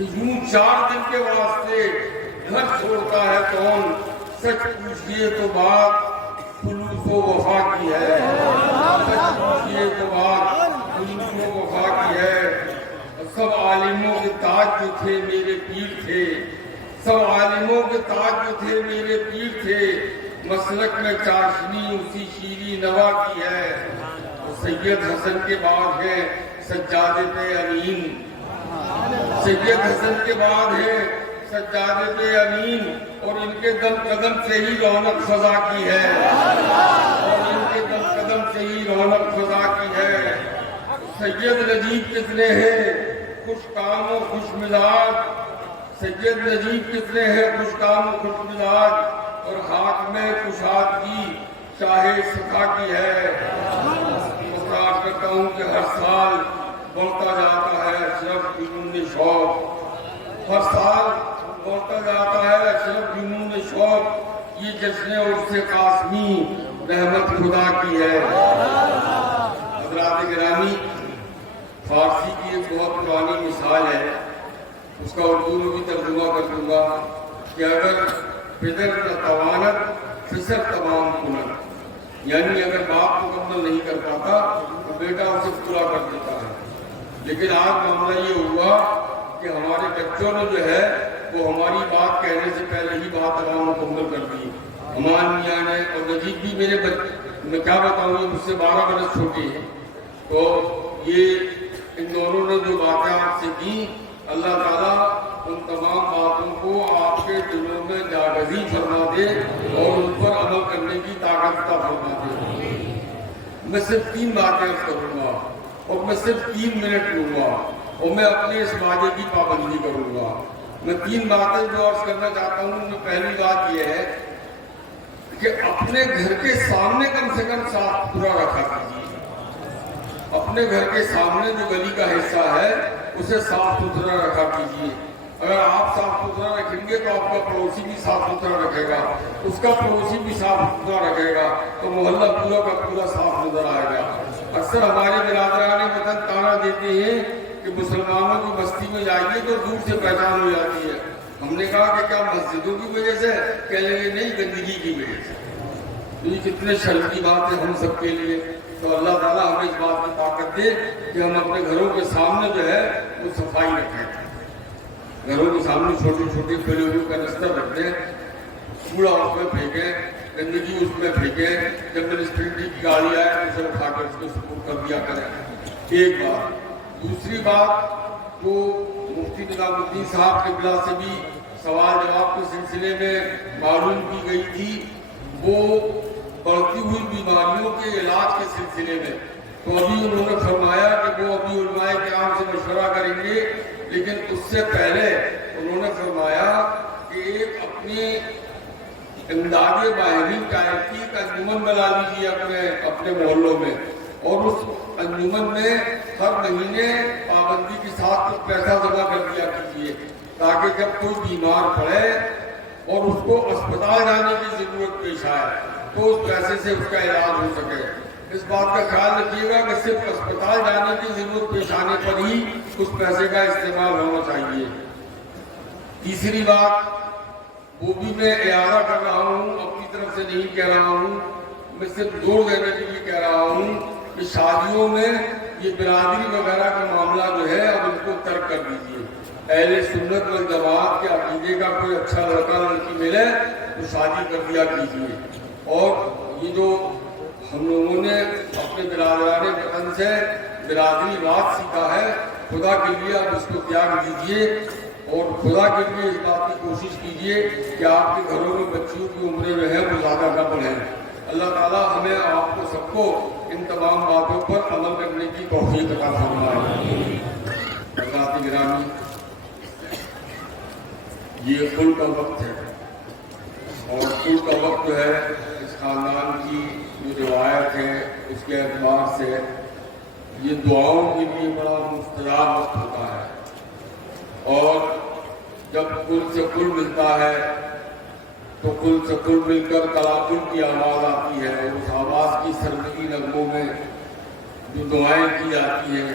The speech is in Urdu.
کہ یوں 4 دن کے واسطے گھر چھوڑتا ہے کون؟ سچ پوچھئے تو بات خلوص و وفا کی ہے، سچ پوچھئے تو بات خلوص و وفا کی ہے۔ سب عالموں کے تاج جو تھے میرے پیر تھے، سب عالموں کے تاج جو تھے میرے پیر تھے، مسلک میں چاشنی اسی شیریں نوا کی ہے۔ اور سید حسن کے بعد ہے سجادے پہ امین، سید حسن کے بعد ہے سجادے پہ امین، اور ان کے دم قدم سے ہی رونق فضا کی ہے، اور ان کے دم قدم سے ہی رونق فضا کی ہے۔ سید نجیب کتنے ہیں خوش کام و خوش مزاج، سید نجیب کتنے ہیں خوش کام و خوش مزاج، اور ہاتھ میں کشادگی شاہ سکھا کی ہے۔ مصرار کرتا ہوں کہ ہر سال بڑھتا جاتا ہے اشرف جنون شوق، ہر سال بڑھتا جاتا ہے اشرف جنون شوق، یہ جشن عرس قاسمی رحمت خدا کی ہے۔ حضرات گرامی، فارسی کی ایک بہت پرانی مثال ہے، اس کا اردو میں بھی ترجمہ کر دوں گا کہ اگر پدر توانت فسر تمام کنت، یعنی اگر باپ مکمل نہیں کر پاتا تو بیٹا اسے پورا کر دیتا ہے۔ لیکن آج معاملہ یہ ہوا کہ ہمارے بچوں نے جو ہے وہ ہماری بات کہنے سے پہلے ہی بات تمام مکمل کر دی۔ امان میاں نے اور نجیب بھی میرے میں کیا بتاؤں، یہ مجھ سے 12 برس چھوٹے ہیں، تو یہ ان دونوں نے جو باتیں آپ سے کی، اللہ تعالیٰ ان تمام باتوں کو آپ کے دلوں میں جاگزی فرما دے اور ان پر عمل کرنے کی طاقت عطا فرما دے۔ میں صرف 3 باتیں کروں گا اور میں صرف 3 منٹ لوں گا، اور میں اپنے اس وعدے کی پابندی کروں گا۔ میں 3 باتیں جو عرض کرنا چاہتا ہوں، میں پہلی بات یہ ہے کہ اپنے گھر کے سامنے کم سے کم صاف ستھرا رکھا کیجیے۔ اپنے گھر کے سامنے جو گلی کا حصہ ہے اسے صاف ستھرا رکھا کیجیے۔ اگر آپ صاف ستھرا رکھیں گے تو آپ کا پڑوسی بھی صاف ستھرا رکھے گا، اس کا پڑوسی بھی صاف ستھرا رکھے گا، تو محلہ پورا کا پورا صاف نظر آئے گا۔ اکثر ہمارے برادران وطن تانا دیتے ہیں کہ مسلمانوں کی بستی میں جائیے تو دور سے پہچان ہو جاتی ہے۔ ہم نے کہا کہ کیا مسجدوں کی وجہ سے؟ کہہ لیں گے نہیں، گندگی کی وجہ سے۔ یہ کتنے شرم کی بات ہے ہم سب کے لیے۔ تو اللہ تعالیٰ ہمیں اس بات کی طاقت دے کہ ہم اپنے گھروں کے سامنے جو ہے وہ صفائی رکھیں، گھروں کے سامنے چھوٹے چھوٹے پھیلے ہوئے کنستر رکھ دیں، کوڑا اس میں پھینکیں، گندگی اس میں پھینکیں، جب میونسپلٹی کی گاڑی آئے تو اسے اٹھا کر اس کو سپورٹ کر دیا کریں۔ ایک بات۔ دوسری بات، جو مفتی نظام الدین صاحب کے بلا سے بھی سوال جواب کے سلسلے میں معلوم کی گئی تھی، وہ بڑھتی ہوئی بیماریوں کے علاج کے سلسلے میں، تو ابھی انہوں نے فرمایا کہ وہ ابھی علماء کرام سے مشورہ کریں گے، لیکن اس سے پہلے انہوں نے فرمایا کہ ایک اپنی امداد ماہرین ٹائپ کی ایک انجمن بنا لیجیے اپنے محلوں میں، اور اس انجمن میں ہر مہینے پابندی کے ساتھ کچھ پیسہ جمع کر دیا کیجیے، تاکہ جب کوئی بیمار پڑے اور اس کو اسپتال جانے کی ضرورت پیش آئے تو اس پیسے سے اس کا علاج ہو سکے۔ اس بات کا خیال رکھیے گا کہ صرف اسپتال جانے کی ضرورت پیش آنے پر ہی اس پیسے کا استعمال ہونا چاہیے۔ تیسری بات، وہ بھی میں اعادہ کر رہا ہوں، اپنی طرف سے نہیں کہہ رہا ہوں، میں صرف زور دینے کے لیے کہہ رہا ہوں کہ شادیوں میں یہ برادری وغیرہ کا معاملہ جو ہے اب ان کو ترک کر دیجیے۔ اہل سنت والجماعت کے عقیدے کا کوئی اچھا لڑکا لڑکی ملے تو شادی کر دیا کیجیے، اور یہ جو ہم لوگوں نے اپنے برادران وطن سے برادری واد سیکھا ہے، خدا کے لیے آپ اس کو تیاگ دیجیے، اور خدا کے لیے اس بات کی کوشش کیجیے کہ آپ کے گھروں میں بچیوں کی عمریں جو ہے وہ زیادہ نہ بڑھیں۔ اللہ تعالیٰ ہمیں آپ کو سب کو ان تمام باتوں پر عمل کرنے کی توفیق عطا فرمائے۔ حضرات گرامی، یہ کل کا وقت ہے، اور کل کا وقت جو ہے اس خاندان کی جو روایت ہے اس کے اعتبار سے یہ دعاؤں کے لیے بڑا مستجاب وقت ہوتا ہے، اور جب کل سے کل ملتا ہے تو کل سے کل مل کر قلاقل کی آواز آتی ہے، اور اس آواز کی سرمئی نغموں میں جو دعائیں کی جاتی ہیں